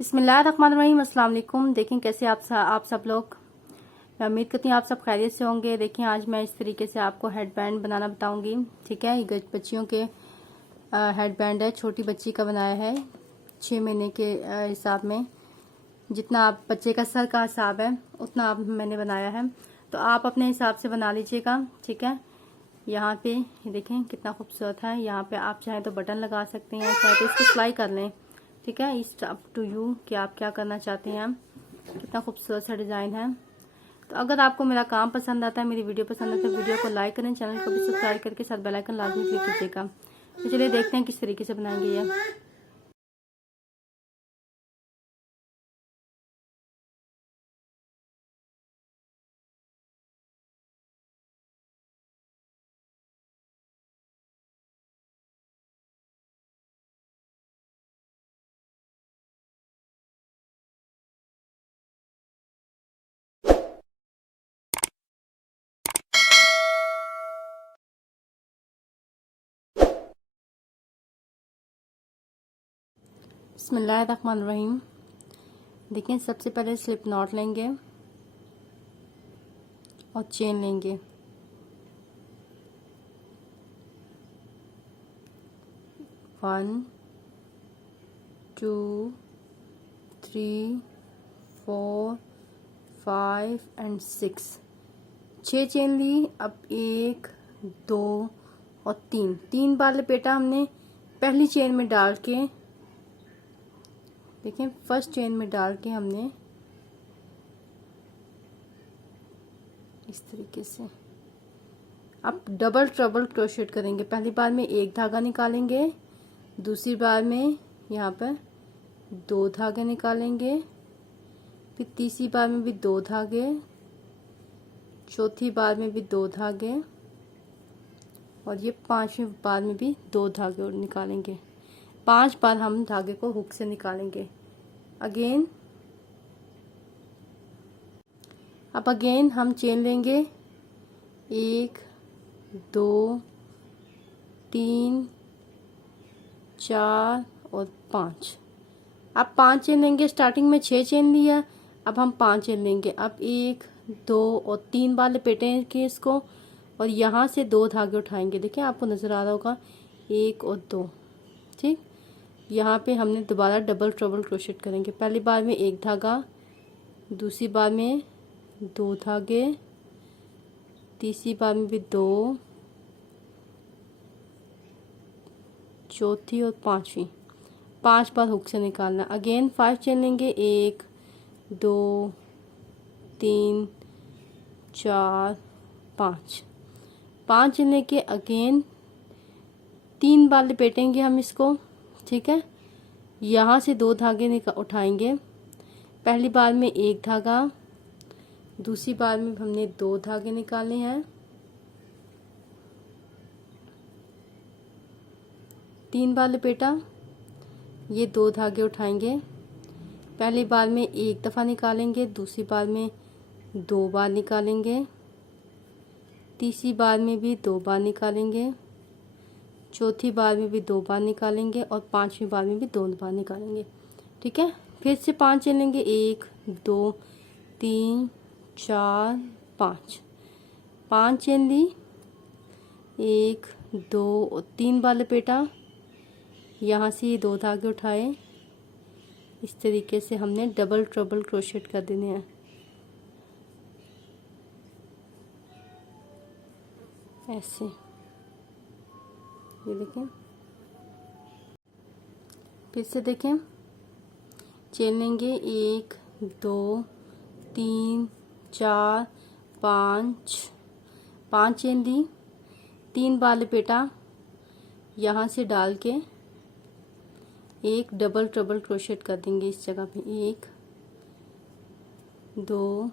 बिस्मिल्लाहिर्रहमानिर्रहीम। अस्सलाम वालेकुम। देखें कैसे आप सब लोग, मैं उम्मीद करती हूँ आप सब खैरियत से होंगे। देखिए आज मैं इस तरीके से आपको हेड बैंड बनाना बताऊंगी। ठीक है, ये बच्चियों के हेड बैंड है, छोटी बच्ची का बनाया है 6 महीने के हिसाब में। जितना आप बच्चे का सर का हिसाब है उतना आप मैंने बनाया है, तो आप अपने हिसाब से बना लीजिएगा। ठीक है, यहाँ पे ये देखें कितना खूबसूरत है। यहाँ पे आप चाहें तो बटन लगा सकते हैं, चाहे तो इसको सिलाई कर लें। ठीक है, इस अप टू यू कि आप क्या करना चाहते हैं। कितना खूबसूरत सा डिज़ाइन है। तो अगर आपको मेरा काम पसंद आता है, मेरी वीडियो पसंद आता है, तो वीडियो को लाइक करें, चैनल को भी सब्सक्राइब करके साथ बेल आइकन लाजमी क्लिक कीजिएगा। तो चलिए देखते हैं किस तरीके से बनाएंगे ये। बिस्मिल्लाहिर्रहमानिर्रहीम। देखिए सबसे पहले स्लिप नॉट लेंगे और चेन लेंगे। One, two, three, 4, 5 and 6, 6 chain ली। अब 1, 2 और 3 बार लपेटा हमने। पहली चेन में डाल के देखें, फर्स्ट चेन में डाल के हमने इस तरीके से अब डबल ट्रबल क्रोशेट करेंगे। पहली बार में 1 धागा निकालेंगे, दूसरी बार में यहाँ पर 2 धागे निकालेंगे, फिर तीसरी बार में भी 2 धागे, चौथी बार में भी 2 धागे और ये 5वीं बार में भी 2 धागे और निकालेंगे। 5 बार हम धागे को हुक से निकालेंगे। अगेन हम चेन लेंगे। 1, 2, 3, 4 और 5। अब 5 चेन लेंगे। स्टार्टिंग में 6 चेन लिया, अब हम 5 चेन लेंगे। अब 1, 2 और 3 बार लपेटेंगे इसको और यहाँ से 2 धागे उठाएंगे। देखिए आपको नज़र आ रहा होगा, 1 और 2। ठीक, यहाँ पे हमने दोबारा डबल ट्रबल क्रोशेट करेंगे। पहली बार में 1 धागा, दूसरी बार में 2 धागे, तीसरी बार में भी 2, चौथी और 5वीं। 5 बार हुक से निकालना। अगेन 5 चेन लेंगे। 1, 2, 3, 4, 5। 5 चेन लेके अगेन 3 बार लपेटेंगे हम इसको। ठीक है, यहाँ से 2 धागे उठाएंगे। पहली बार में 1 धागा, दूसरी बार में हमने 2 धागे निकाले हैं। 3 बार लपेटा, ये 2 धागे उठाएंगे। पहली बार में 1 दफ़ा निकालेंगे, दूसरी बार में 2 बार निकालेंगे, तीसरी बार में भी 2 बार निकालेंगे, चौथी बार में भी 2 बार निकालेंगे और 5वीं बार में भी 2 बार निकालेंगे। ठीक है, फिर से 5 चेन लेंगे। 1, 2, 3, 4, 5। 5 चेन ली, 1, 2 और 3 बार लपेटा। यहाँ से ये 2 धागे उठाए। इस तरीके से हमने डबल ट्रबल क्रोशेट कर देने हैं। ऐसे ये देखें, फिर से देखें, चेन लेंगे। 1, 2, 3, 4, 5। 5 चेन दी, 3 बार लपेटा, यहाँ से डाल के एक डबल ट्रबल क्रोशेट कर देंगे इस जगह पे। 1, 2,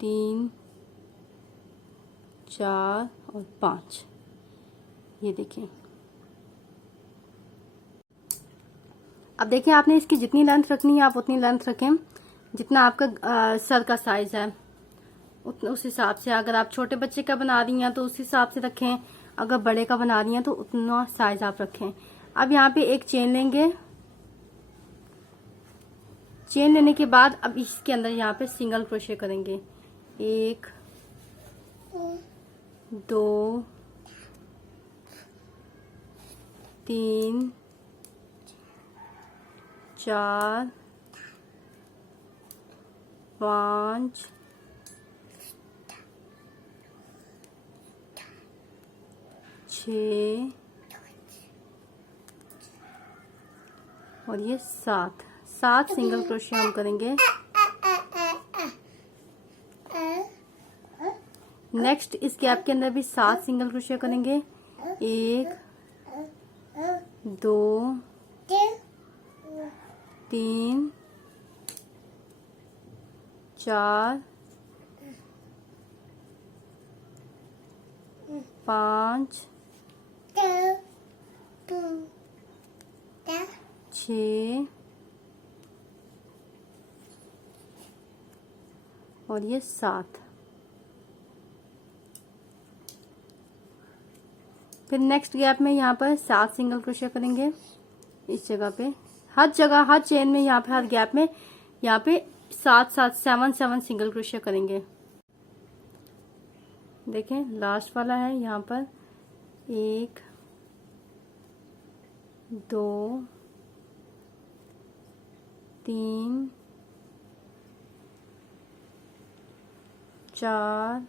3, 4 और 5। ये देखें। अब देखिए आपने इसकी जितनी लेंथ रखनी है आप उतनी लेंथ रखें, जितना आपका सर का साइज है उस हिसाब से। अगर आप छोटे बच्चे का बना रही हैं तो उस हिसाब से रखें, अगर बड़े का बना रही हैं तो उतना साइज आप रखें। अब यहाँ पे एक चेन लेंगे चेन लेने के बाद अब इसके अंदर यहाँ पे सिंगल क्रोशे करेंगे। 1 2 3 4 5 6 और ये 7 सिंगल क्रोशे हम करेंगे। नेक्स्ट इस गैप के अंदर भी 7 सिंगल क्रोशे करेंगे। 1 2 3 4 5 6 और ये 7। फिर नेक्स्ट गैप में यहाँ पर 7 सिंगल क्रोशे करेंगे। इस जगह पे हर चेन में यहाँ पे हर गैप में यहाँ पे 7 सिंगल क्रोशे करेंगे। देखें लास्ट वाला है यहाँ पर 1 2 3 4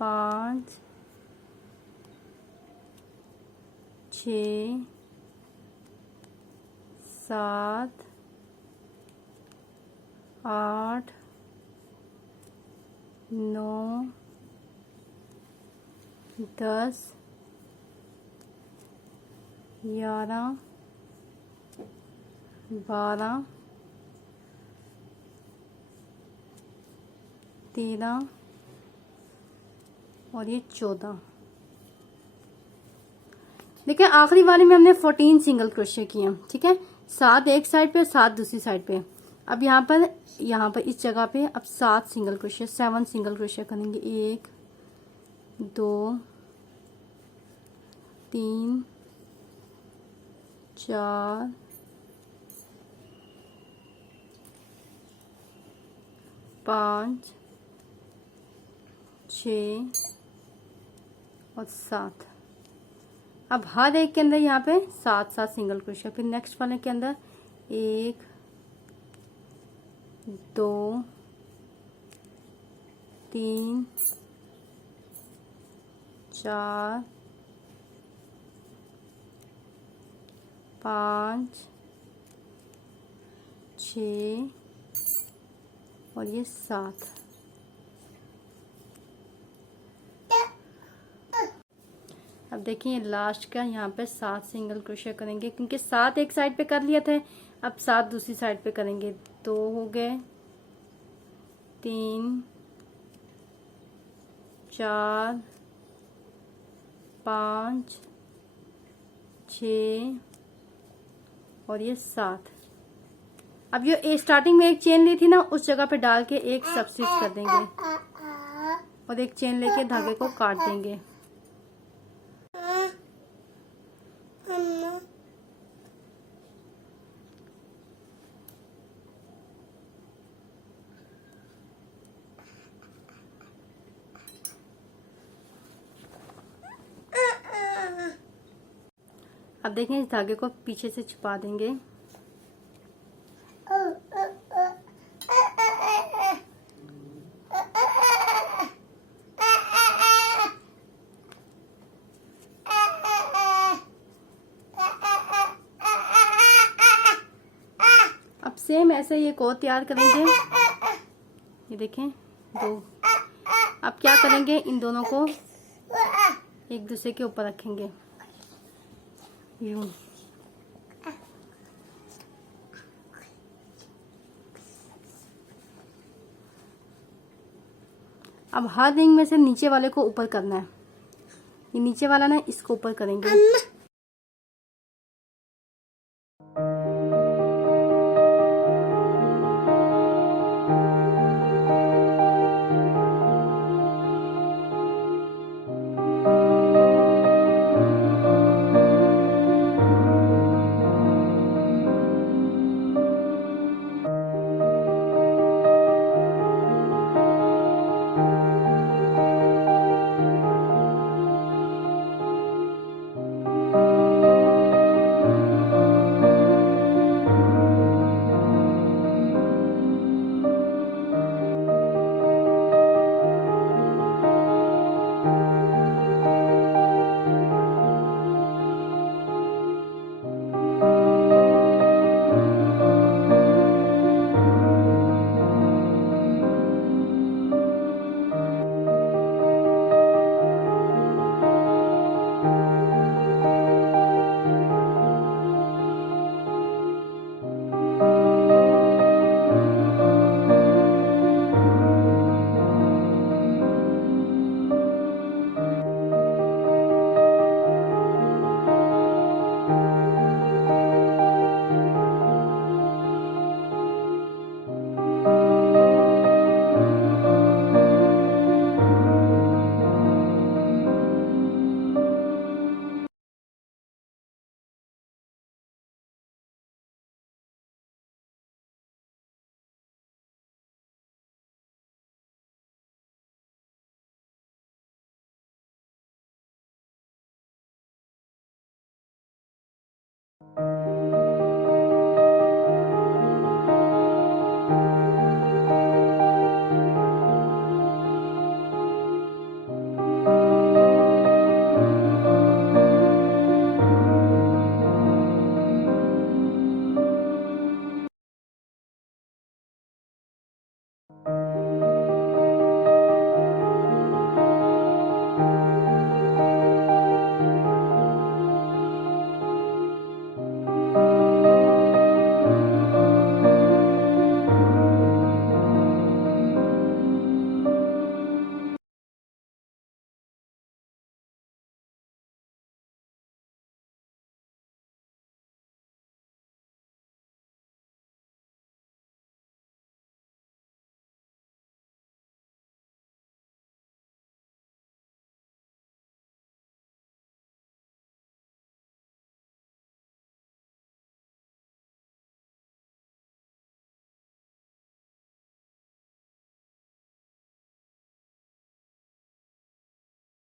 5 6 7 8 9 10 11 12 13 और ये 14। देखिए आखिरी वाले में हमने 14 सिंगल क्रोशे किए। ठीक है, 7 एक साइड पे 7 दूसरी साइड पे। अब यहाँ पर इस जगह पे अब 7 सिंगल क्रोशे 7 सिंगल क्रोशे करेंगे। 1 2 3 4 5 6 और 7। अब हर एक के अंदर यहाँ पे 7 सिंगल क्रोशे। फिर नेक्स्ट वाले के अंदर 1 2 3 4 5 6 और ये 7। अब देखिए लास्ट का यहाँ पे 7 सिंगल क्रोशे करेंगे, क्योंकि 7 एक साइड पे कर लिया था, अब 7 दूसरी साइड पे करेंगे। 2 हो गए, 3 4 5 6 और ये 7। अब ये स्टार्टिंग में एक चेन ली थी ना, उस जगह पे डाल के एक सब स्टिच कर देंगे और एक चेन लेके धागे को काट देंगे। अब देखें इस धागे को पीछे से छुपा देंगे। अब सेम ऐसे ही एक और तैयार करेंगे। ये देखें 2। अब क्या करेंगे, इन दोनों को एक दूसरे के ऊपर रखेंगे यूं। अब हर रिंग में से नीचे वाले को ऊपर करना है। ये नीचे वाला ना, इसको ऊपर करेंगे।